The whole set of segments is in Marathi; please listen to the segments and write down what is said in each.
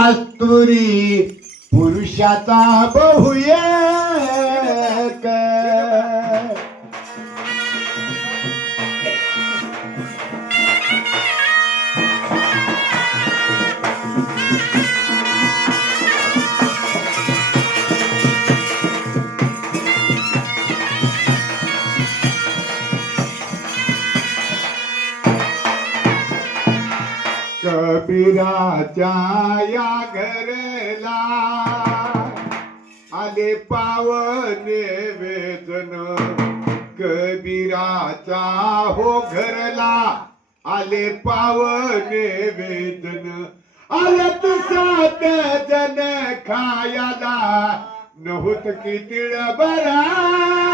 आस्तुरी पुरुषाचा बहुएक कबीराच्या या घरला आले पावने वेदन कबीराचा हो घरला आले पावने वेदन आलत 7 जण खायाला नहुत किती बरान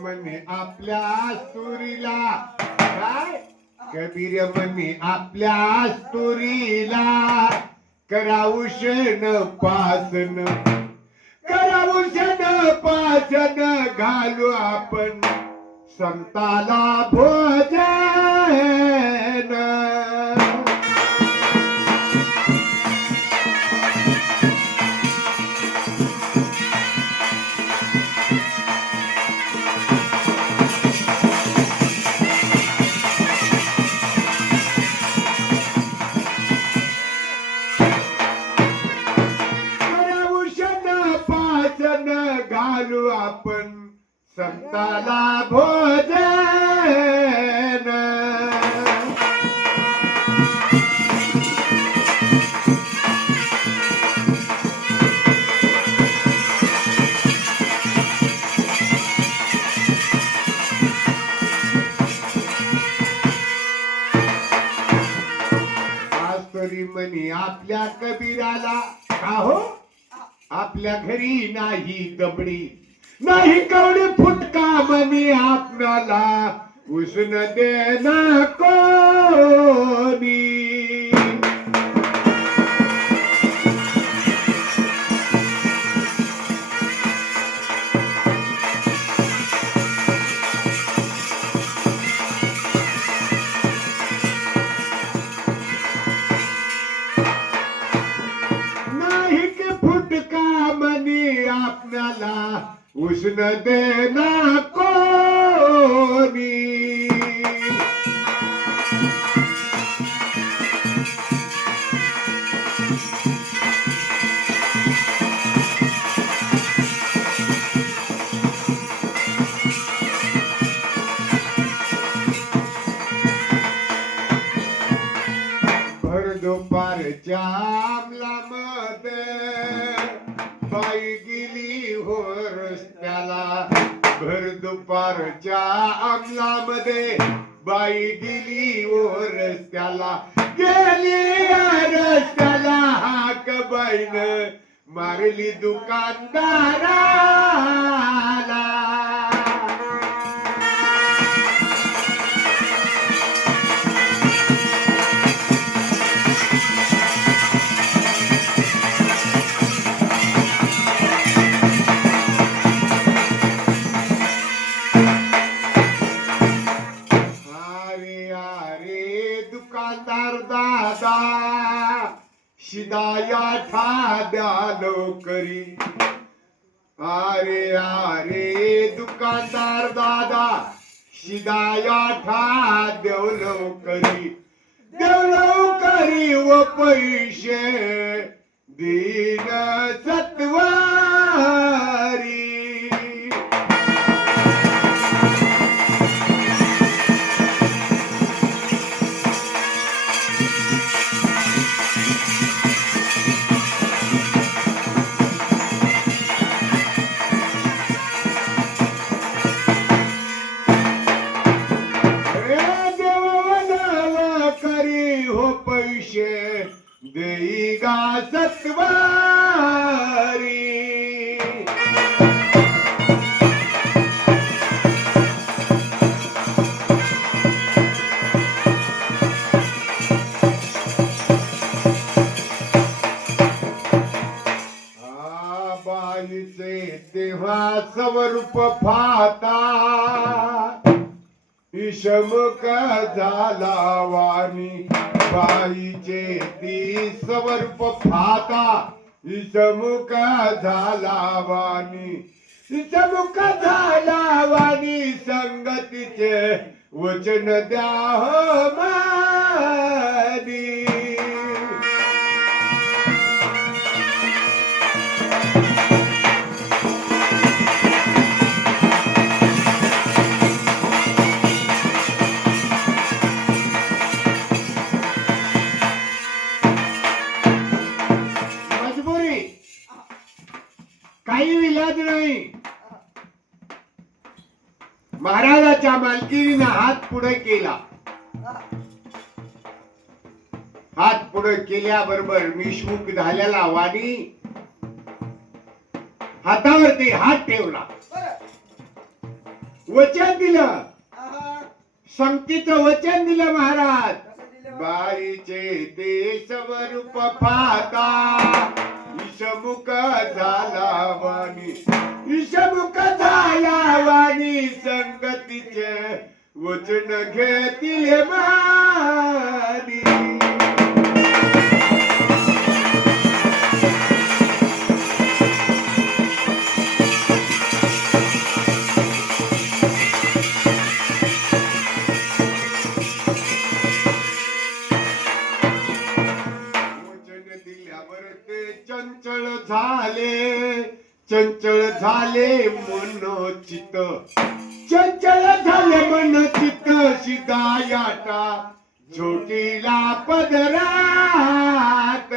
म्हणे आपल्या सुरीला काय कबीर म्हणे आपल्या सुरीला करावूशन पासन घालू आपण संताला भोजन घालू आपण संताला भोजन आस्तरी म्हणे आपल्या कबीराला का हो आपल्या घरी नाही दबडी नाही कवडी फुटका म्हणे आपणाला उष्ण देना कोणी आपल्याला उष्ण देना कोणी भर दुपारच्या अमलामध्ये बाई गेली हो रस्त्याला भर दुपारच्या अमलामध्ये बाई गेली हो रस्त्याला गेली रस्त्याला हाक बाईन मारली दुकानदाराला दुकानदार दादा शिदाया ठाद्या लवकरी अरे दुकानदार दादा शिदाया ठाद्या लवकरी व पैसे दीन सत्वारी देई गा सत्वारी स्वरूप पाहता ईशमुख झाला वाणी बाईचे ती स्वरूप पाहता ईशमुख झाला वाणी ईशमुख झाला वाणी संगतीचे वचन द्या हो मानी मजबुरी काही विलाज नाही. महाराजाच्या मालकीने हात पुढे केला. हात पुढे केल्याबरोबर मिशमुख झालेला वाणी हातावरती हात ठेवला. वचन दिलं. संगतीचं वचन दिलं महाराज. बारीचे ते स्वरूप पाहता ईशमुख झाला वाणी ईशमुख झाला वाणी संगतीचे वचन घेतील मानी. चंचल झाले मनोचित चंचल झाले मनोचित शिदायाटा झोटीला पदरात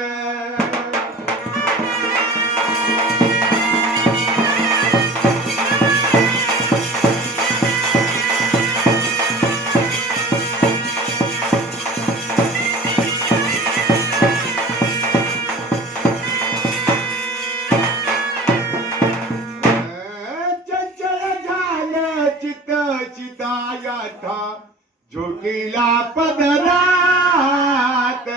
झोटीला पदरात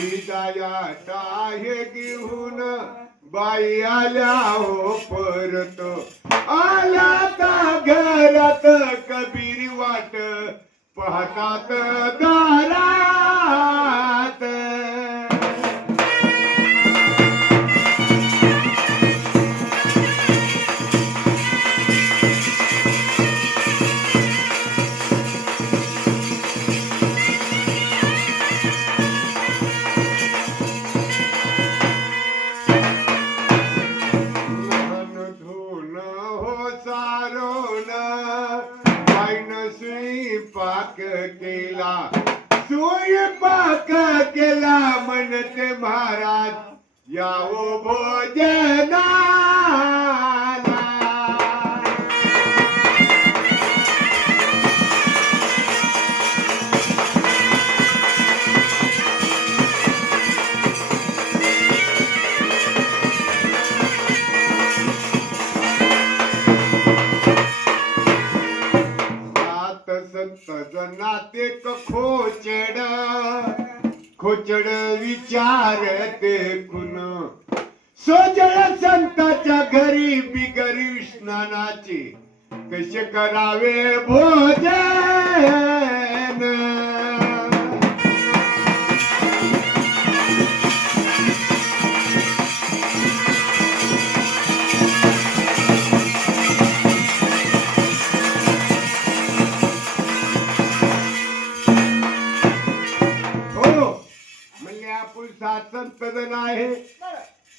शिदायाटा हे घेऊन बाई आल्या हो परत आल्या घरात कबीर वाट पाहतात दारात स्वयंपाक केला म्हणते महाराज यावो भोजनाला. सजनाते खोचड खोचड विचारते कुण सोजळ संताच्या घरी बिगरी स्नानाचे कसे करावे भोजन. संत जण आहे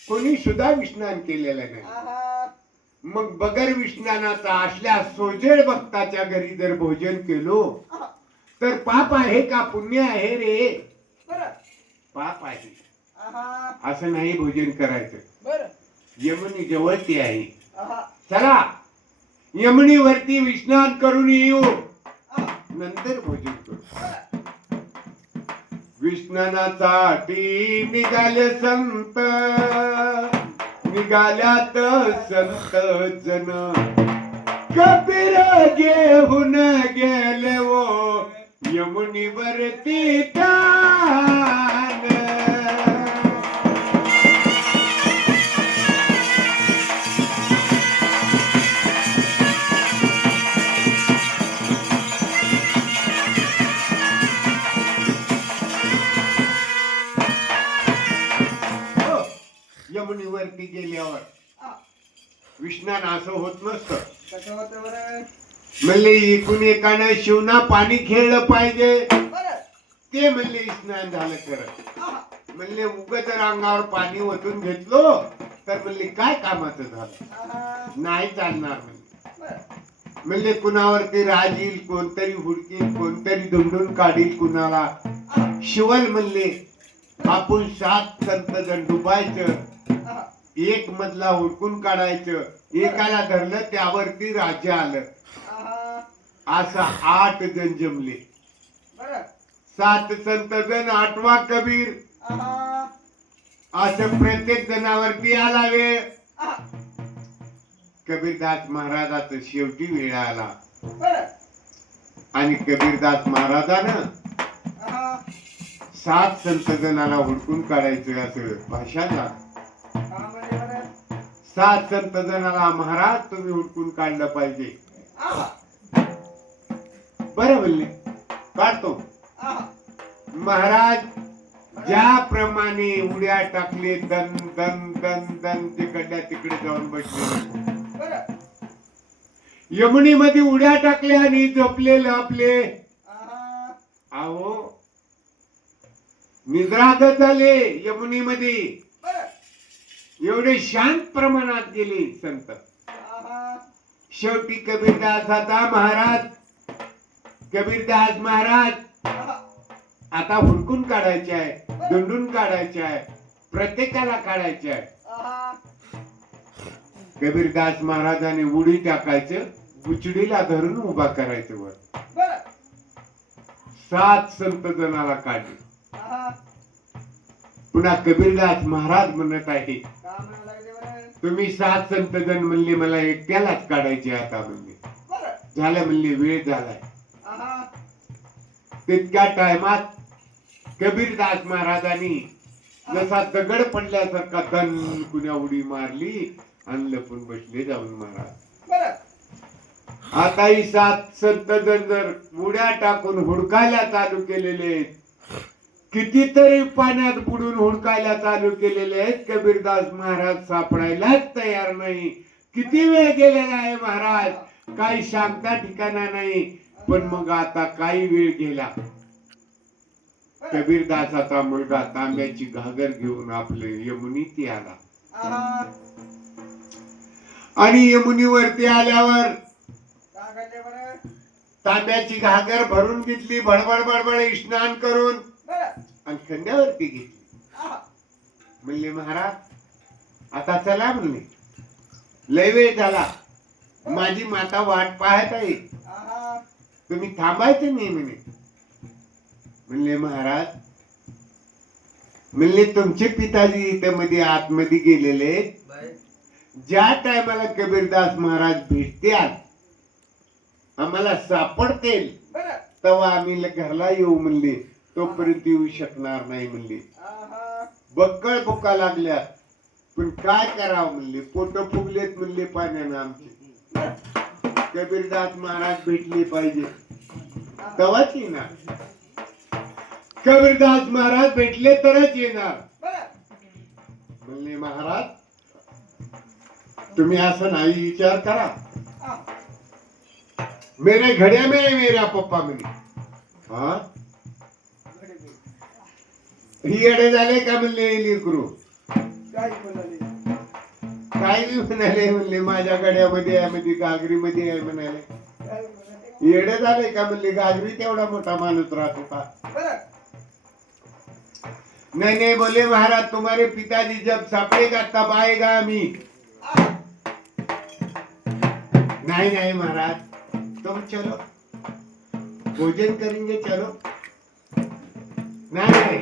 कोणी सुद्धा विस्नान केलेलं नाही. मग बगर विस्नानाचा असल्या सोजेड भक्ताच्या घरी जर भोजन केलो तर पाप आहे का पुण्य आहे रे? पाप आहे. असं नाही भोजन करायचं. यमुनी जवळती आहे. चला यमुनीवरती विस्नान करून येऊ नंतर भोजन करू. विस्नानासाठी निघाले संत निघाल्यात संत जन कबीर घेऊन गेले वो यमुनीवरती ध्यान. यमुनीवरती गेल्यावर विष्णानं असं होत नसतं. कसं होतं बरं? म्हणले इकून एकानं शिवना पाणी खेळलं पाहिजे. बरं. ते म्हणले स्नान झालं खरं. आहा. म्हणले उग जर अंगावर पाणी ओतून घेतलो तर म्हणले काय कामाचं झालं. आहा. नाही चालणार म्हणले. बरं. म्हणले कुणावरती राज येईल, कोणतरी हुडकील, कोणतरी धुंडून काढील कुणाला. आहा. शिवल म्हणले आपण 7 संत जण डुबायचं, आहा. एक मधला हुडकून काढायचं, एकाला धरलं त्यावरती राज्य आलं. आहा. असा 8 जण जमले. बरं. 7 संत जण 8वा कबीर. आहा. असं प्रत्येक जणावरती आला वेळ. आहा. कबीरदास महाराजाचं शेवटी वेळ आला बरं. आणि कबीरदास महाराजानं आहा. 7 संत जणाला हुडकून काढायचं असं भाषा झालं. का म्हणजे बरं? 7 संत जणाला महाराज तुम्ही हुडकून काढलं पाहिजे. आहा. बरं म्हणले काढतो. आहा. महाराज ज्याप्रमाणे उड्या टाकले दन दन दन दन तिकडल्या तिकडे जाऊन बसले. बरं. यमुनीमध्ये उड्या टाकल्या आणि झोपले आपले. आहा. अहो निद्रागत झाले यमुनीमध्ये. बरं. एवढे शांत प्रमाणात गेले संत. आहा. शेवटी कबीरदासाचा महाराज कबीरदास महाराज आहा. आता हुडकून काढायचे आहे, दुंडून काढायचे आहे, प्रत्येकाला काढायचे आहे. आहा. कबीरदास महाराजांनी उडी टाकायचं, बुचडीला धरून उभा करायचं वर. बरं. 7 संत जणाला काढले. आहा. पुन्हा कबीरदास महाराज म्हणत आहे का म्हणायला लागले बरं? तुम्ही 7 संत जण म्हणले मला एकट्यालाच काढायचे आता म्हणले. बरं. झालं म्हणले वेळ झालाय. आहा. तितक्या टायमात कबीरदास महाराजांनी जसा दगड पडल्यासारखा धन कुण्या उडी मारली आणि लपून बसले जाऊन महाराज. बरं. आता ही 7 संत जण जर उड्या टाकून हुडकायला चालू केलेले आहेत, कितीतरी पाण्यात बुडून हुडकायला चालू केलेले आहेत, कबीरदास महाराज सापडायलाच तयार नाही. किती वेळ गेलेला आहे महाराज, काही सांगता ठिकाणा नाही. पण मग आता काही वेळ गेला. कबीरदासाचा मुलगा तांब्याची घागर घेऊन आपले यमुनीत आला. आहा. आणि यमुनीवरती आल्यावर का घडले बरं? तांब्याची घागर भरून घेतली, बडबड बडबड स्नान करून बरं. आणि खंड्यावरती घेतली. आहा. म्हणले महाराज आता चला म्हणले, लय वेळ झाला, माझी माता वाट पाहत आहे, आहा. तुम्ही थांबायचं नाही म्हणे. म्हणले महाराज म्हणले तुमचे पिताजी इथं मध्ये आतमध्ये गेलेले आहेत. ज्या टायमाला कबीरदास महाराज भेटतील, आम्हाला सापडतील, बरं. तेव्हा आम्ही घरला येऊ म्हणले, तोपर्यंत येऊ शकणार नाही म्हणले. आहा. बक्कळ भुका लागल्या, पण काय करावं म्हणले, पोट फुगलेत म्हणले पाण्यानं आमचे. कबीरदास महाराज भेटले पाहिजे तेव्हाच येणार. कबीरदास महाराज भेटले तरच येणार. बरं. म्हणले महाराज तुम्ही असं नाही विचार करा, आहा. मेरे घड्या में मेरा पप्पा म्हणे. हा ही येडे झाले का म्हणले लेकरू. काय म्हणाले? काय बी म्हणाले म्हणले, माझ्या गड्यामध्ये आहे म्हणजे गागरीमध्ये आहे म्हणाले. काय म्हणाले? येडे झाले का म्हणले, गागरी तेवढा मोठा माणूस राहतो का. बरं. नहीं नहीं बोले महाराज तुम्हारे पिताजी जब सापड़ेगा तब आएगा अमी. आहा. नहीं नहीं महाराज तुम चलो भोजन करेंगे चलो. नहीं नहीं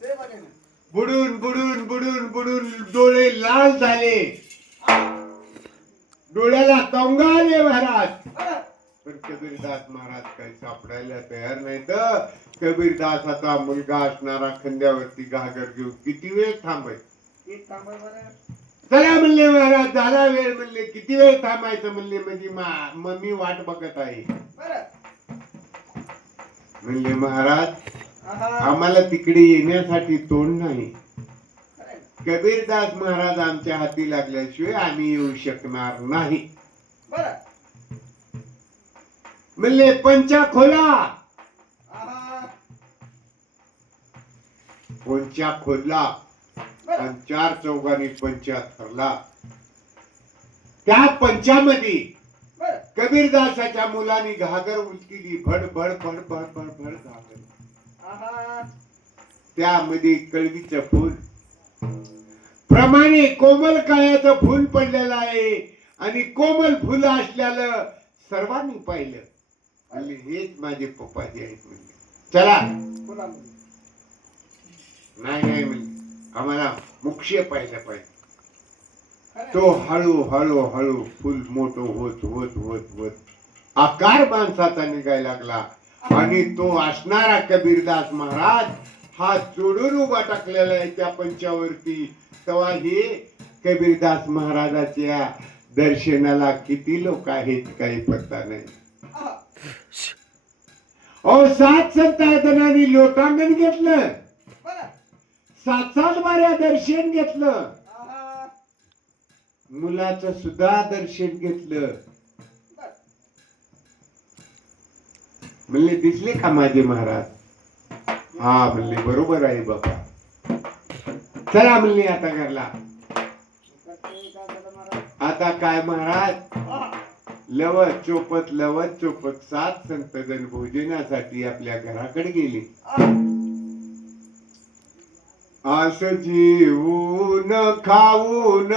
ते म्हणे ना. बुडून बुडून बुडून बुडून डोळे लाल झाले, डोळ्याला तोंगा आले महाराज. बरं. पण कबीरदास महाराज काही सापडायला तयार नाही. तर कबीरदासाचा मुलगा असणारा खांद्यावरती घागर घेऊन किती वेळ थांबायचं. एक थांबा बरं. चला म्हणले महाराज, झाला वेळ म्हणले. किती वेळ थांबायचं म्हणले, म्हणजे मम्मी वाट बघत आहे बरं. म्हणले. महाराज आहा. आम्हाला तिकडे येण्यासाठी तोंड नाही. खरंय. कबीरदास महाराज आमच्या हाती लागल्याशिवाय आम्ही येऊ शकणार नाही. बरं. म्हणले पंचा खोला. आहा. पंचा खोदला बरं. आणि 4 चौघांनी पंचा ठरला. त्या पंचामध्ये बरं. कबीरदासाच्या मुलांनी घागर उचकिली. भड भड भड भड भड भड घागर. आहा. त्यामध्ये कळवीचं फूल प्रमाणे कोमल कायाचं फूल पडलेलं आहे. आणि कोमल फुलं असल्यानं सर्वांनी पाहिलं. म्हणले हेच माझे पप्पाजी आहेत. म्हणले चला. बोला मुली. नाही नाही म्हणले, आम्हाला मुख्य पाहिलं पाहिजे. खरंय. तो हळू हळू हळू फुल मोठं होत होत होत होत आकार माणसाचा निघायला लागला. आणि तो असणारा कबीरदास महाराज हात जोडून उभा टाकलेला आहे त्या पंचावरती. तेव्हा हे कबीरदास महाराजाच्या दर्शनाला किती लोक आहेत काही पत्ता नाही. आहा. अहो 7 संतानांनी लोटांगण घेतलं, बरं. 7 बाऱ्या दर्शन घेतलं, आहा. मुलाचं सुद्धा दर्शन घेतलं. बरं. म्हणले दिसले का माझे महाराज. हा म्हणले बरोबर आहे बाबा. चला म्हणले आता घरला. करते का झालं महाराज? आता काय महाराज, आहा. लवत चोपत 7 संतजन भोजनासाठी आपल्या घराकडे गेले. आहा. आस जेवून खाऊन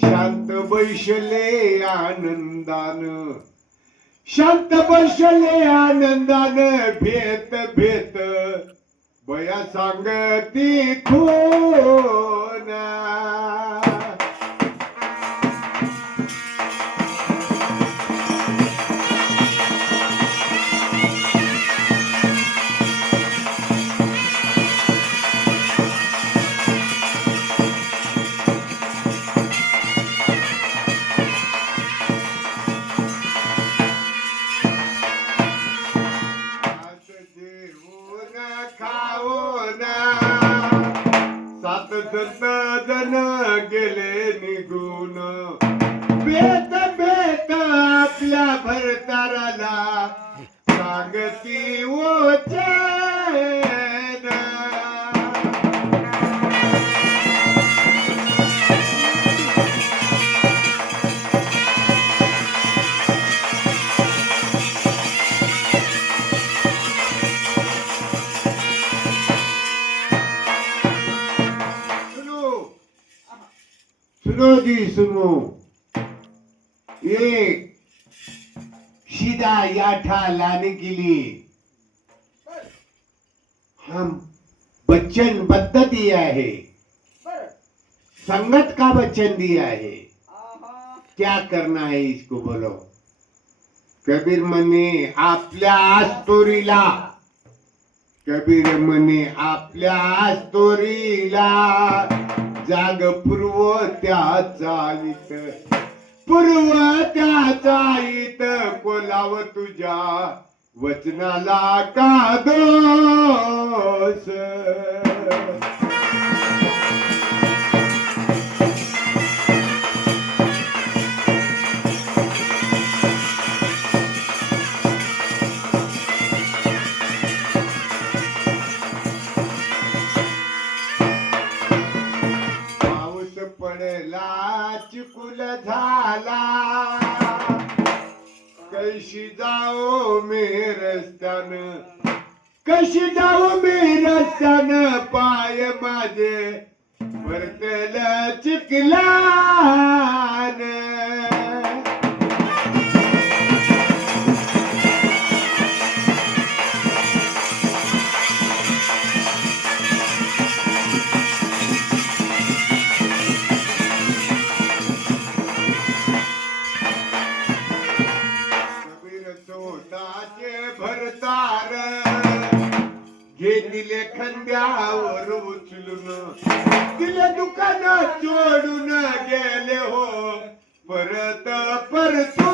शांत बैसले आनंदान. शांत बैसले आनंदान. भेट भेट बया सांगती खून. आस जेवून खाऊन 7 संतजन गेले निघून. बेत बेत आपल्या भरताराला सांगती ओचेन. सुनो जी सुनो. एक सीधा याठा लाने के लिए बरं. हम वचन बद्ध दिया है. बरं. संगत का वचन दिया है. आहा. क्या करना है इसको बोलो. कबीर म्हणे आपल्या आस्तोरीला. कबीर म्हणे आपल्या आस्तोरीला जाग पूर्व त्याचा इत. पूर्व त्याचा इत कोलाव तुझ्या वचनाला का दोष. पाऊस पडला चिकुल झाला. कैशी जाओ मी रस्त्यानं. कशी जाऊ मी रस्त्यानं. पाय माझे भरतेल चिखलान. खांद्यावर उचलून दिले दुकान जोडून गेले हो परत परतून.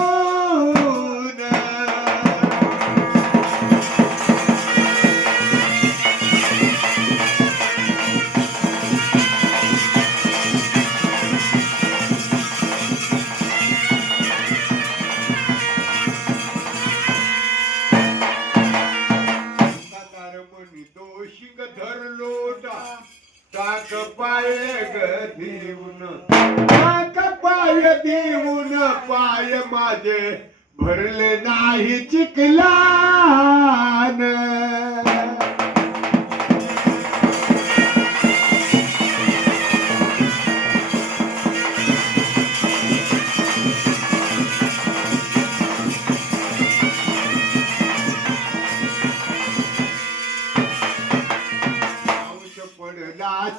दोषिक धरलो टाक पाय देऊन टाक पाय देऊन पाय माझे भरले नाही चिखलान.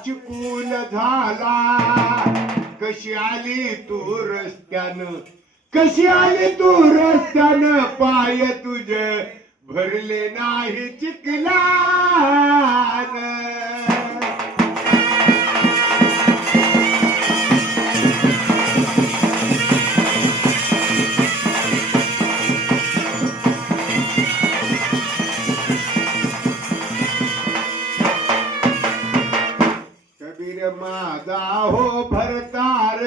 चिकूल झाला कशी आली तू रस्त्यानं कशी आली तू रस्त्यानं पाय तुझे भरले नाही चिखलान. माझा हो भरतार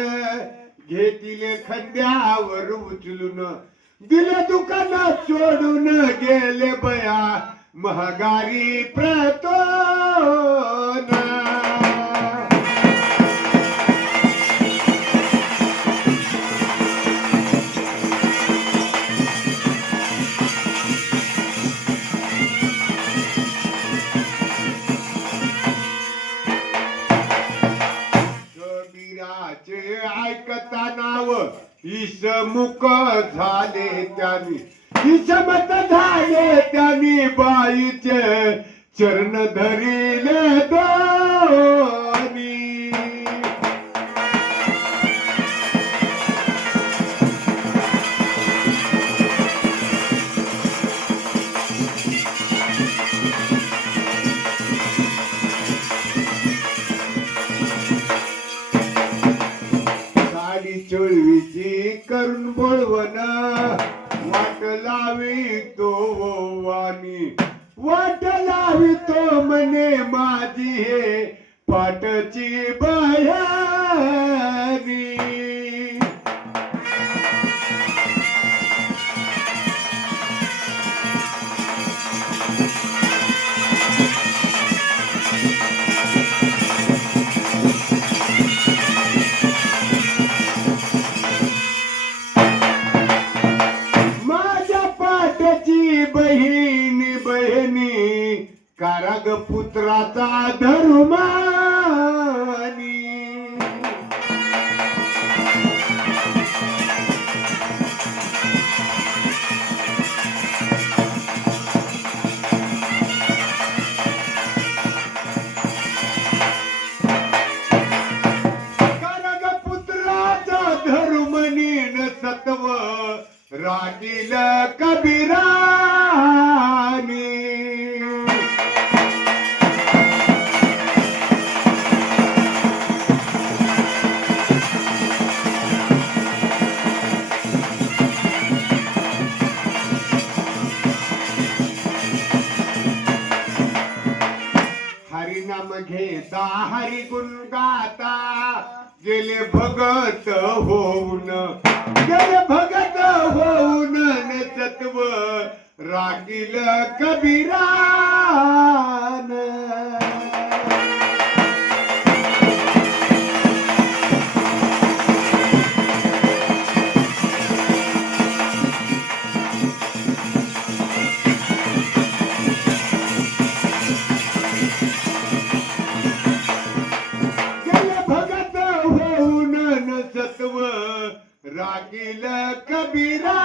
घेतील खांद्यावर उचलून दिले दुकानात सोडून गेले बया महागारी प्रतोन. ऐकता नाव इसमुख झाले त्यांनी इसमत झाले त्यांनी बाईचे चरण धरिले दोनी. चोळवीची करून बोलवण वाट लावी तो वाणी वाट लावी तो म्हणे माझी हे पाटची बयानी. बहिणी बहिणी काराग पुत्राचा धर्मानी. काराग पुत्राचा धर्मनी न सत्व रागील कबीरानी. हरिनाम घेता हरि गुण गाता गेले भगत होऊन गेले भगत होऊन सत्व रागील कबीरान. रागील कबीरा.